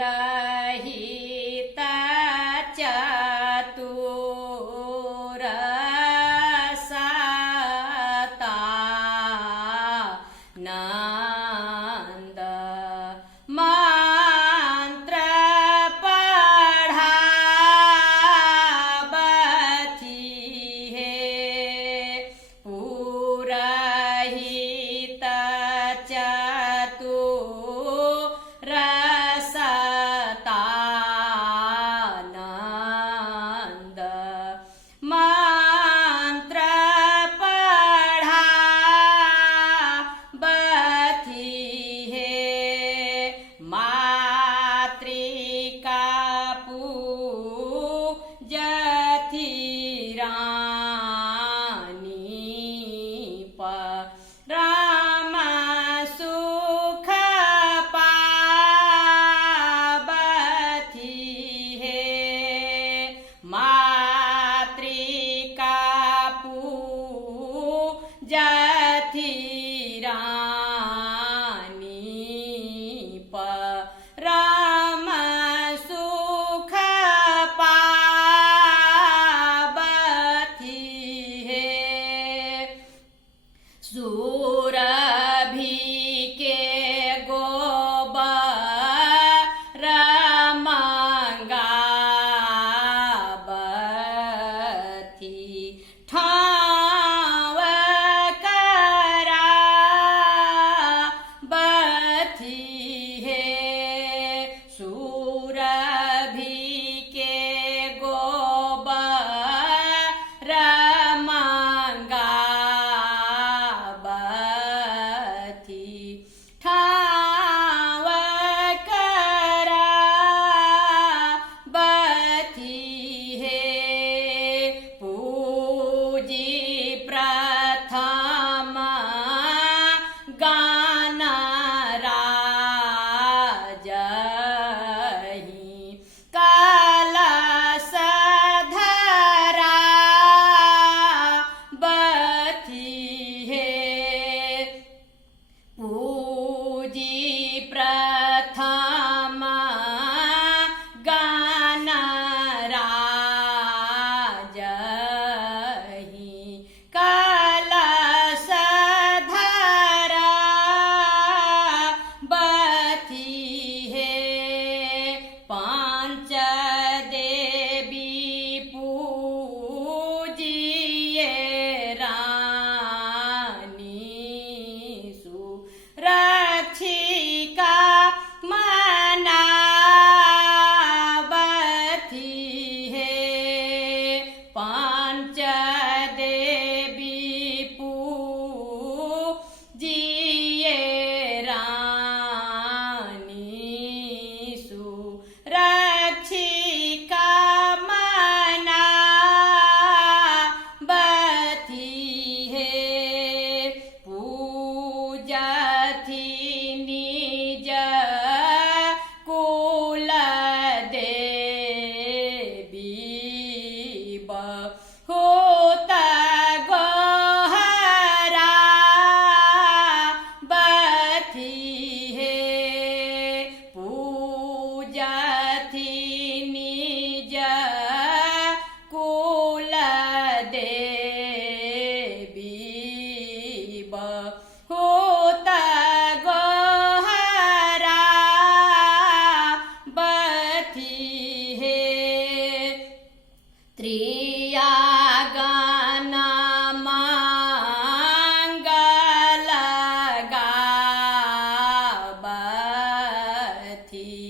रहिता चतुर सता नंद मंत्र पढ़ावती है पुरहित चतुर सता नंद मंत्र पढ़ावती है मातृका पूजती रानी परम सुख पावती है मातृका पूजती रानी परम सुख पावती है सुरभि के गोबर मंगावती ठाव करावती है सुरभि के गोबर मंगावती ठाव करावती है पूजी प्रथम गान राजहि कलश धरावती है पूजी प्रथम गान राजहि कलश धरावती है पांच देवी पूजिए रानी सुरक्षिका मनावती है पांच देवी पूजिए रानी सुरक्षिका मनावती है पूजती निज कुल देवी बहुत गहरावती है पूजती निज कुल देवी बहुत गहरावती है त्रियागन मंगल गावती